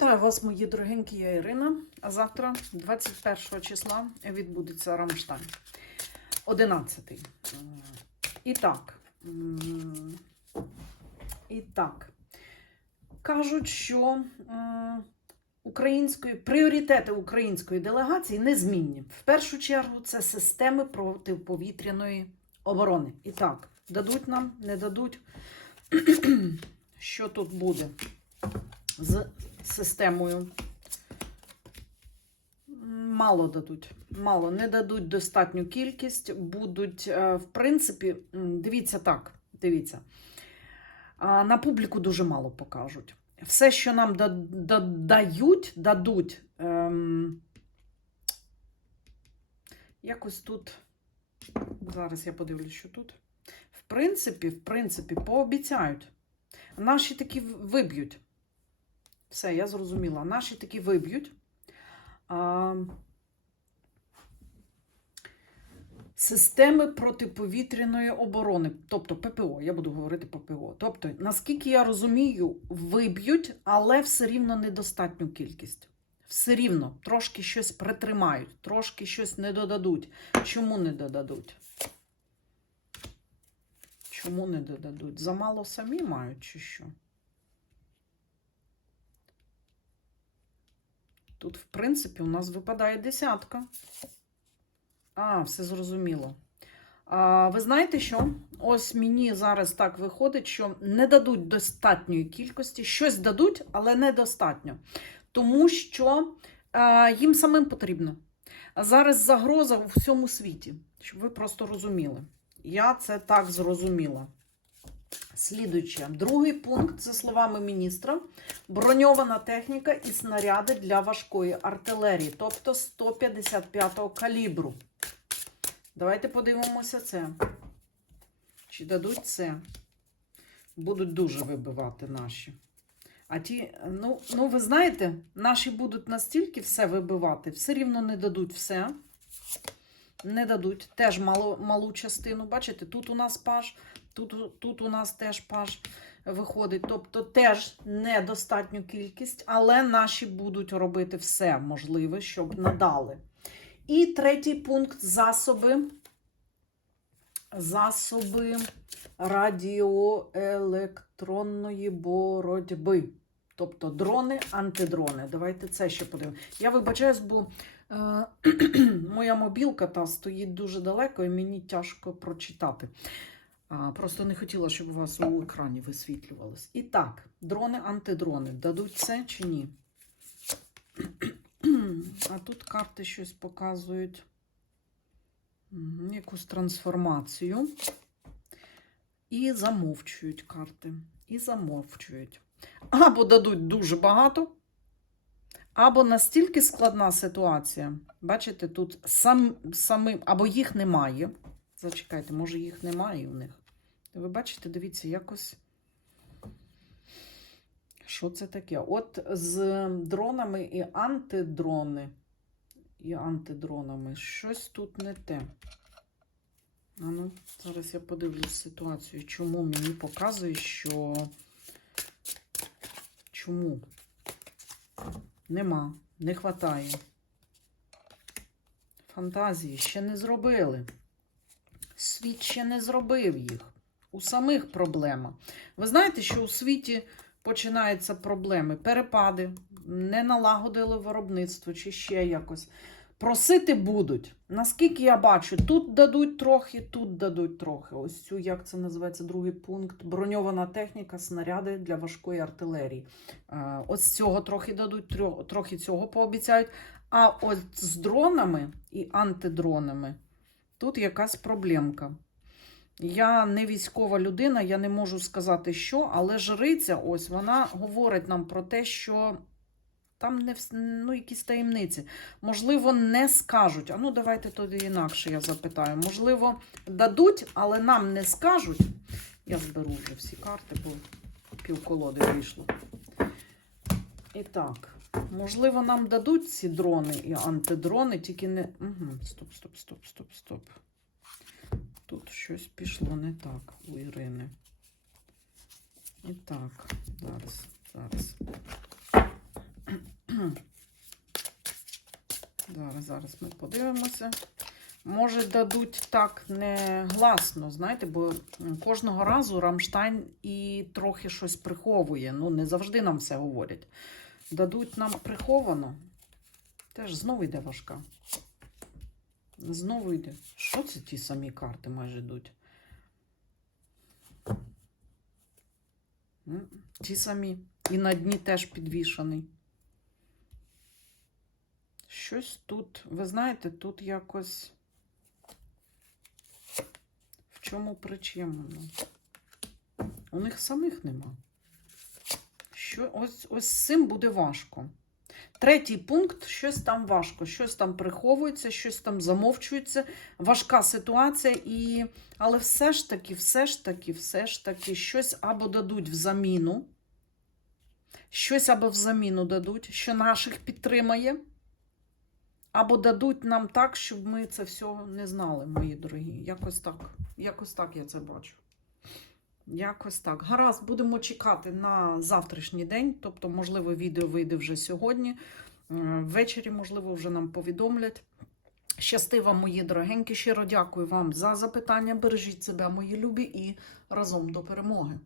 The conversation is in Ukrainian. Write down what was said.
Вітаю вас, мої дорогенькі, я Ірина. А завтра, 21 числа, відбудеться Рамштайн. 11. І так. І так. Кажуть, що української, пріоритети української делегації незмінні. В першу чергу це системи протиповітряної оборони. І так, дадуть нам, не дадуть. Що тут буде? З системою. Мало дадуть. Мало, не дадуть достатню кількість. Будуть, е, в принципі, дивіться так, дивіться. На публіку дуже мало покажуть. Все, що нам да- да- дають, дадуть. Ем, якось тут. Зараз я подивлюсь, що тут. В принципі, в принципі, пообіцяють. Наші такі виб'ють. Все, я зрозуміла. Наші таки виб'ють. Системи протиповітряної оборони, тобто ППО, я буду говорити ППО. Тобто, наскільки я розумію, виб'ють, але все рівно недостатню кількість. Все рівно трошки щось притримають, трошки щось не додадуть. Чому не додадуть? Чому не додадуть? Замало самі мають, чи що? Тут, в принципі, у нас випадає десятка. А, все зрозуміло. А, ви знаєте що? Ось мені зараз так виходить, що не дадуть достатньої кількості. Щось дадуть, але недостатньо. Тому що а, їм самим потрібно. Зараз загроза у всьому світі, щоб ви просто розуміли. Я це так зрозуміла. Слідуюче, другий пункт, за словами міністра, броньована техніка і снаряди для важкої артилерії, тобто 155-го калібру. Давайте подивимося це. Чи дадуть це? Будуть дуже вибивати наші. А ті, ну, ну ви знаєте, наші будуть настільки все вибивати, все рівно не дадуть все. Не дадуть теж малу, малу частину. Бачите, тут у нас паш, тут, тут у нас теж паш виходить. Тобто теж недостатню кількість, але наші будуть робити все можливе, щоб надали. І третій пункт засоби. Засоби радіоелектронної боротьби. Тобто дрони, антидрони. Давайте це ще подивимося. Я вибачаюсь, бо е, моя мобілка та стоїть дуже далеко і мені тяжко прочитати. Просто не хотіла, щоб у вас у екрані висвітлювалось. І так, дрони, антидрони. Дадуть це чи ні? А тут карти щось показують. Якусь трансформацію. І замовчують карти. І замовчують. Або дадуть дуже багато, або настільки складна ситуація. Бачите, тут сам, самим, або їх немає. Зачекайте, може їх немає у них. Ви бачите, дивіться, якось. Що це таке? От з дронами і антидрони. І антидронами. Щось тут не те. А ну, зараз я подивлюсь ситуацію, чому мені показує, що. Чому? Нема, не хватає. Фантазії ще не зробили. Світ ще не зробив їх. У самих проблема. Ви знаєте, що у світі починаються проблеми, перепади, не налагодили виробництво чи ще якось. Просити будуть. Наскільки я бачу, тут дадуть трохи, тут дадуть трохи. Ось цю, як це називається, другий пункт. Броньована техніка, снаряди для важкої артилерії. Е, Ось цього трохи дадуть, трохи цього пообіцяють. А от з дронами і антидронами тут якась проблемка. Я не військова людина, я не можу сказати, що, але жриця, ось вона говорить нам про те, що там не ну, якісь таємниці. Можливо, не скажуть. А ну, давайте тоді інакше я запитаю. Можливо, дадуть, але нам не скажуть. Я зберу вже всі карти, бо півколоди вийшло. І так, можливо, нам дадуть ці дрони і антидрони, тільки не. Угу, стоп, стоп, стоп, стоп, стоп. Щось пішло не так у Ірини. І так, зараз, зараз. Зараз, зараз ми подивимося. Може, дадуть так не гласно, знаєте, бо кожного разу Рамштайн і трохи щось приховує. Ну, не завжди нам все говорять. Дадуть нам приховано. Теж знову йде важка. Знову йде. Що це ті самі карти майже йдуть? Ті самі. І на дні теж підвішаний. Щось тут, ви знаєте, тут якось. В чому причина? У них самих нема. Що, ось, ось з цим буде важко. Третій пункт: щось там важко, щось там приховується, щось там замовчується. Важка ситуація, і... але все ж таки, все ж таки, все ж таки, щось або дадуть в заміну, щось або в заміну дадуть, що наших підтримає. Або дадуть нам так, щоб ми це все не знали, мої дорогі. Якось так. Якось так я це бачу. Якось так. Гаразд, будемо чекати на завтрашній день. Тобто, можливо, відео вийде вже сьогодні. Е, Ввечері, можливо, вже нам повідомлять. Щасти вам, мої дорогенькі. Щиро дякую вам за запитання. Бережіть себе, мої любі, і разом до перемоги.